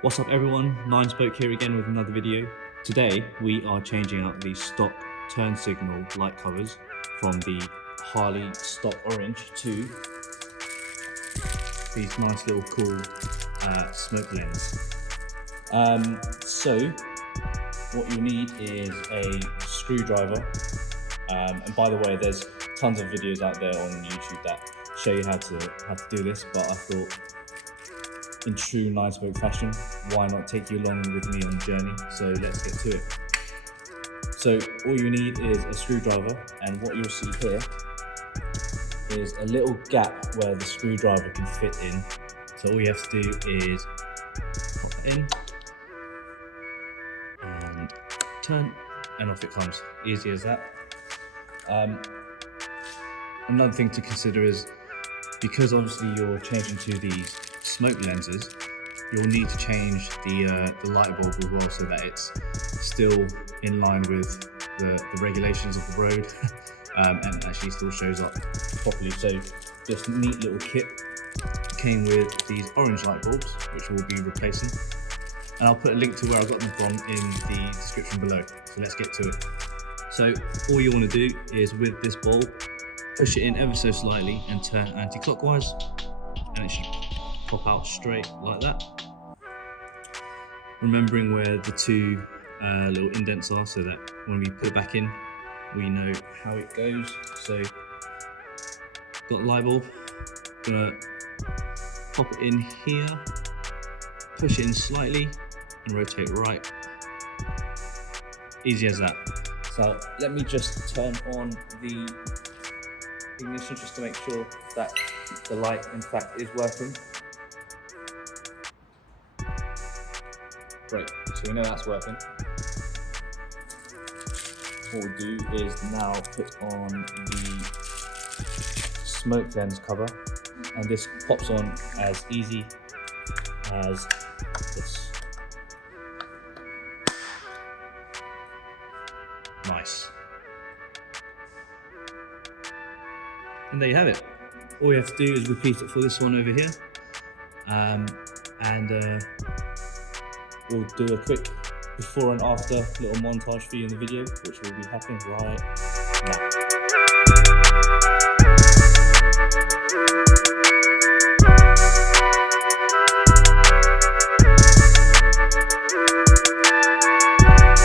What's up everyone, Nine Spoke here again with another video. Today we are changing out the stock turn signal light covers from the Harley stock orange to these nice little cool smoke lens. So what you need is a screwdriver, and by the way there's tons of videos out there on YouTube that show you how to do this, but I thought in true Nine Spoke fashion, why not take you along with me on the journey? So let's get to it. So all you need is a screwdriver, and what you'll see here is a little gap where the screwdriver can fit in. So all you have to do is pop it in and turn, and off it comes. Easy as that. Another thing to consider is, because obviously you're changing to these smoke lenses, you'll need to change the light bulb as well, so that it's still in line with the regulations of the road and actually still shows up properly. So this neat little kit came with these orange light bulbs, which we'll be replacing, and I'll put a link to where I got them from in the description below. So let's get to it. So all you want to do is, with this bulb, push it in ever so slightly and turn anti-clockwise, and it should pop out straight like that. Remembering where the two little indents are, so that when we put it back in, we know how it goes. So got the light bulb, gonna pop it in here, push it in slightly and rotate right. Easy as that. So let me just turn on the ignition just to make sure that the light in fact is working. Great, so we know that's working. What we'll do is now put on the smoke lens cover, and this pops on as easy as this. Nice. And there you have it. All you have to do is repeat it for this one over here, and we'll do a quick before and after little montage for you in the video, which will be happening right now.